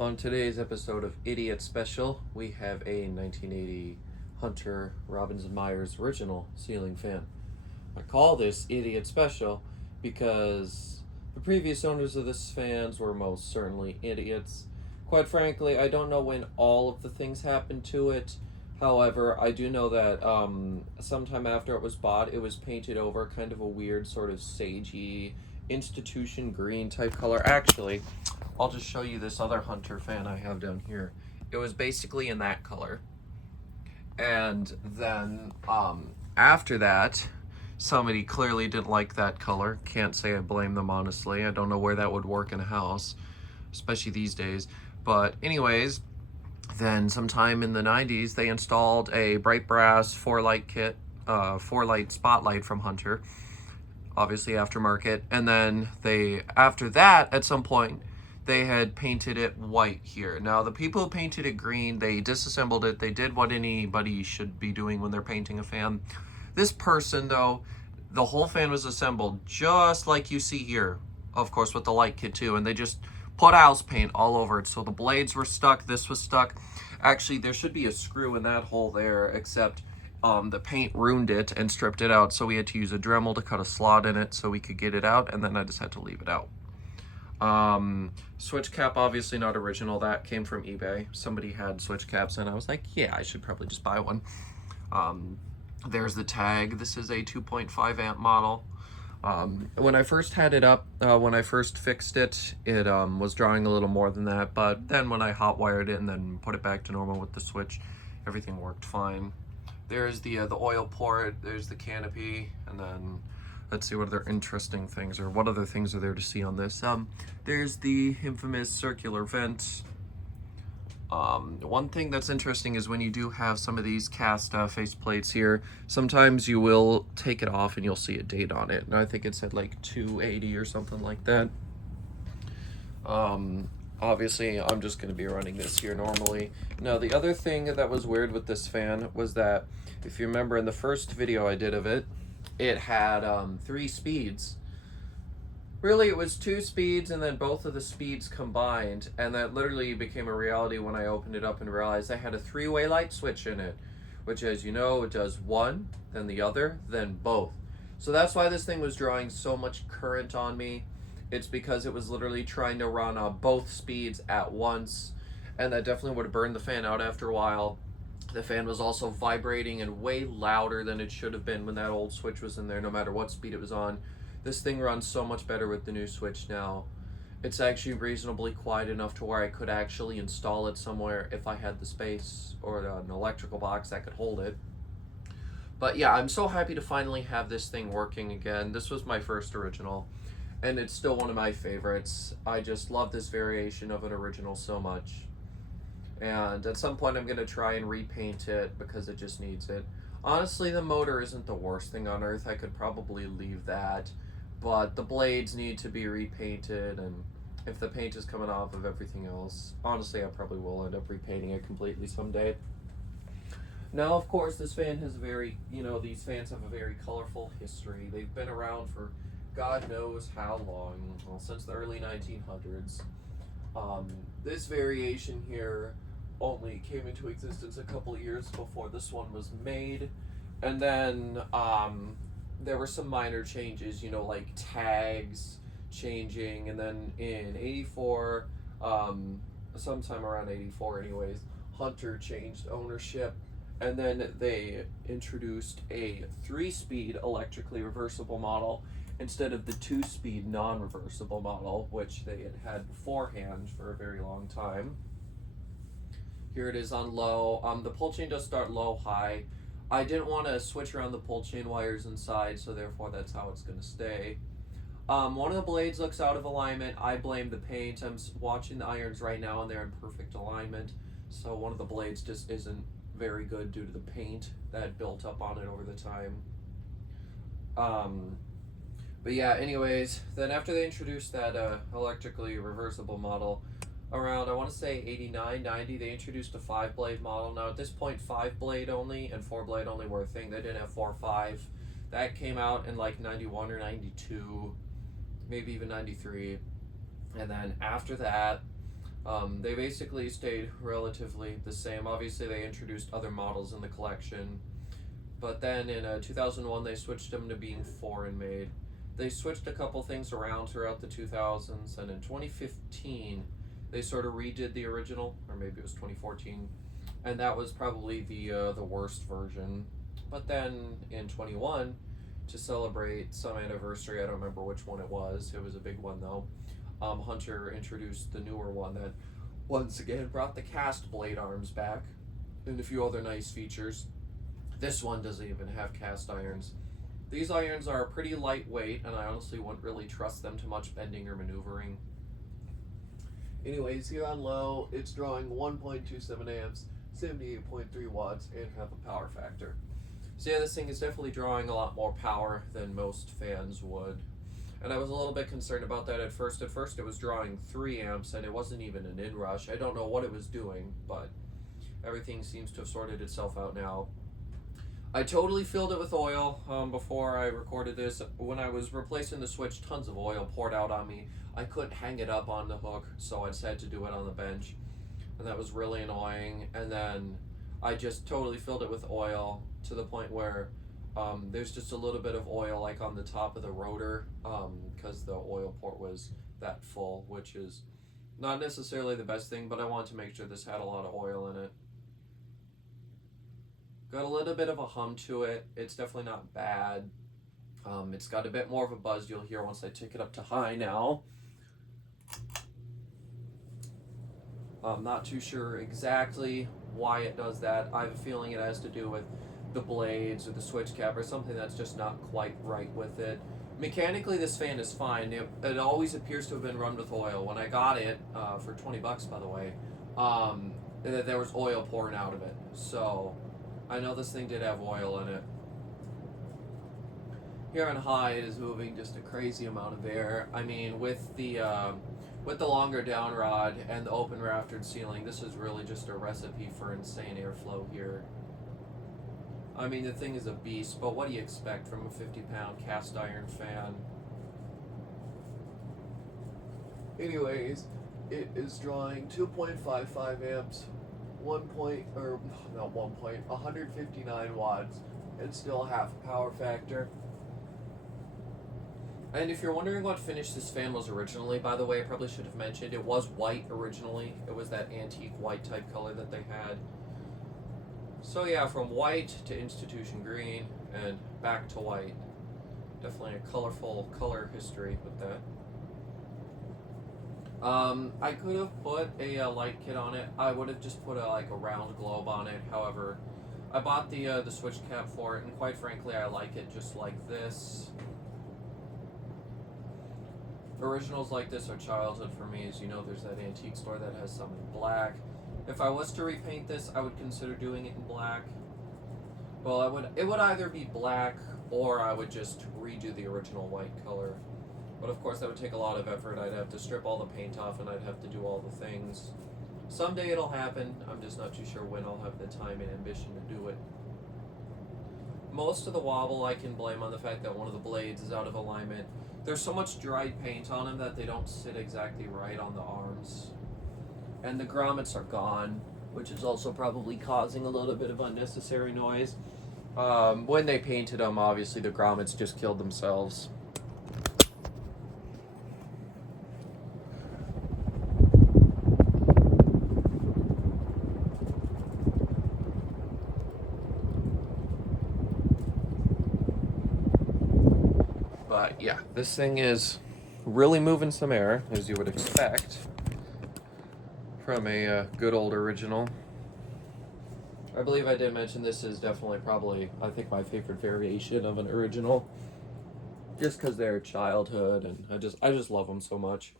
On today's episode of Idiot Special, we have a 1980 Hunter Robbins and Myers original ceiling fan. I call this Idiot Special because the previous owners of this fans were most certainly idiots. Quite frankly, I don't know when all of the things happened to it. However, I do know that sometime after it was bought, it was painted over kind of a weird sort of sagey institution green type color. Actually, I'll just show you this other Hunter fan I have down here. It was basically in that color. And then after that, somebody clearly didn't like that color. Can't say I blame them, honestly. I don't know where that would work in a house, especially these days. But anyways, then sometime in the 90s, they installed a bright brass 4-light kit, 4-light spotlight from Hunter, obviously aftermarket. And then after that, at some point, they had painted it white here. Now, the people who painted it green, they disassembled it. They did what anybody should be doing when they're painting a fan. This person, though, the whole fan was assembled just like you see here, of course, with the light kit too, and they just put house paint all over it. So the blades were stuck, this was stuck. Actually, there should be a screw in that hole there, except the paint ruined it and stripped it out, so we had to use a Dremel to cut a slot in it so we could get it out, and then I just had to leave it out. Switch cap, obviously not original. That came from eBay. Somebody had switch caps, and I was like, yeah, I should probably just buy one. There's the tag. This is a 2.5 amp model. When I first had it up, when I first fixed it, it was drawing a little more than that, but then when I hot wired it and then put it back to normal with the switch, everything worked fine. There's the oil port, there's the canopy, and then let's see what other interesting things, or what other things are there to see on this. There's the infamous circular vent. One thing that's interesting is when you do have some of these cast face plates here, sometimes you will take it off and you'll see a date on it. And I think it's at like 280 or something like that. Obviously, I'm just going to be running this here normally. Now, the other thing that was weird with this fan was that, if you remember in the first video I did of it, it had 3 speeds. Really, it was 2 speeds and then both of the speeds combined, and that literally became a reality when I opened it up and realized I had a 3-way light switch in it, which, as you know, it does one, then the other, then both. So that's why this thing was drawing so much current on me. It's because it was literally trying to run on both speeds at once, and that definitely would have burned the fan out after a while. The fan was also vibrating and way louder than it should have been when that old switch was in there, no matter what speed it was on. This thing runs so much better with the new switch now. It's actually reasonably quiet enough to where I could actually install it somewhere if I had the space or an electrical box that could hold it. But yeah, I'm so happy to finally have this thing working again. This was my first original, and it's still one of my favorites. I just love this variation of an original so much. And at some point I'm going to try and repaint it because it just needs it. Honestly, the motor isn't the worst thing on earth. I could probably leave that. But the blades need to be repainted, and if the paint is coming off of everything else, honestly, I probably will end up repainting it completely someday. Now, of course, this fan has these fans have a very colorful history. They've been around for God knows how long, well, since the early 1900s. This variation here only came into existence a couple of years before this one was made, and then there were some minor changes, like tags changing, and then in 84, sometime around 84 anyways, Hunter changed ownership, and then they introduced a 3-speed electrically reversible model instead of the 2-speed non-reversible model, which they had beforehand for a very long time. Here it is on low. The pull chain does start low, high. I didn't want to switch around the pull chain wires inside, so therefore that's how it's going to stay. One of the blades looks out of alignment. I blame the paint. I'm watching the irons right now, and they're in perfect alignment. So one of the blades just isn't very good due to the paint that built up on it over the time. But yeah, anyways, then after they introduced that electrically reversible model, around, I want to say 89, 90, they introduced a 5-blade model. Now, at this point, 5-blade only and 4-blade only were a thing. They didn't have 4 or 5. That came out in like 91 or 92, maybe even 93. And then after that, They basically stayed relatively the same. Obviously, they introduced other models in the collection, but then in 2001 they switched them to being foreign made. They switched a couple things around throughout the 2000s, and in 2015 they sort of redid the original, or maybe it was 2014, and that was probably the worst version. But then in 21, to celebrate some anniversary, I don't remember which one it was a big one though, Hunter introduced the newer one that once again brought the cast blade arms back and a few other nice features. This one doesn't even have cast irons. These irons are pretty lightweight, and I honestly wouldn't really trust them to much bending or maneuvering. Anyways, here on low, it's drawing 1.27 amps, 78.3 watts, and have a power factor. So yeah, this thing is definitely drawing a lot more power than most fans would. And I was a little bit concerned about that at first. At first it was drawing 3 amps, and it wasn't even an inrush. I don't know what it was doing, but everything seems to have sorted itself out now. I totally filled it with oil before I recorded this. When I was replacing the switch, tons of oil poured out on me. I couldn't hang it up on the hook, so I decided to do it on the bench, and that was really annoying. And then I just totally filled it with oil to the point where there's just a little bit of oil like on the top of the rotor, because the oil port was that full, which is not necessarily the best thing, but I wanted to make sure this had a lot of oil in it. Got a little bit of a hum to it. It's definitely not bad. It's got a bit more of a buzz you'll hear once I take it up to high now. I'm not too sure exactly why it does that. I have a feeling it has to do with the blades or the switch cap or something that's just not quite right with it. Mechanically, this fan is fine. It always appears to have been run with oil. When I got it, for 20 bucks by the way, there was oil pouring out of it. So I know this thing did have oil in it. Here on high, it is moving just a crazy amount of air. I mean, with the longer down rod and the open raftered ceiling, this is really just a recipe for insane airflow here. I mean, the thing is a beast, but what do you expect from a 50-pound cast iron fan? Anyways, it is drawing 2.55 amps, 159 watts, and still half power factor. And if you're wondering what finish this fan was originally, by the way, I probably should have mentioned, it was white originally. It was that antique white type color that they had. So yeah, from white to institution green and back to white. Definitely a colorful color history with that. I could have put a light kit on it. I would have just put a round globe on it. However, I bought the switch cap for it, and quite frankly, I like it just like this. Originals like this are childhood for me. As you know, there's that antique store that has some in black. If I was to repaint this, I would consider doing it in black. Well, it would either be black, or I would just redo the original white color. But of course, that would take a lot of effort. I'd have to strip all the paint off, and I'd have to do all the things. Someday it'll happen. I'm just not too sure when I'll have the time and ambition to do it. Most of the wobble I can blame on the fact that one of the blades is out of alignment. There's so much dried paint on them that they don't sit exactly right on the arms. And the grommets are gone, which is also probably causing a little bit of unnecessary noise. When they painted them, obviously the grommets just killed themselves. But yeah, this thing is really moving some air, as you would expect from a good old original. I believe I did mention this is definitely probably, I think, my favorite variation of an original, just because they're childhood, and I just love them so much.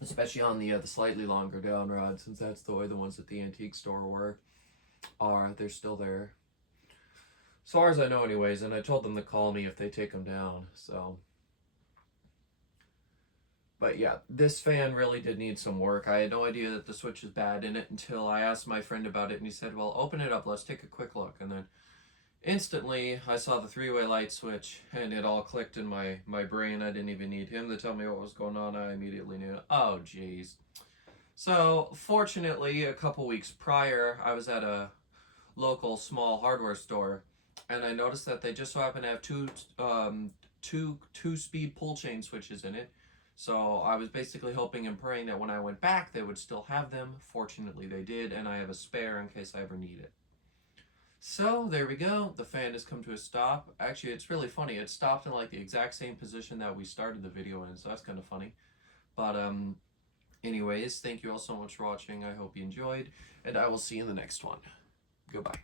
Especially on the slightly longer down rod, since that's the way the ones at the antique store they're still there. As far as I know anyways, and I told them to call me if they take them down, so. But yeah, this fan really did need some work. I had no idea that the switch was bad in it until I asked my friend about it, and he said, well, open it up, let's take a quick look. And then Instantly, I saw the three-way light switch, and it all clicked in my brain. I didn't even need him to tell me what was going on. I immediately knew. Oh, jeez. So, fortunately, a couple weeks prior, I was at a local small hardware store, and I noticed that they just so happen to have two-speed pull chain switches in it. So I was basically hoping and praying that when I went back, they would still have them. Fortunately, they did, and I have a spare in case I ever need it. So there we go. The fan has come to a stop. Actually, it's really funny. It stopped in like the exact same position that we started the video in, so that's kind of funny. But anyways, thank you all so much for watching. I hope you enjoyed, and I will see you in the next one. Goodbye.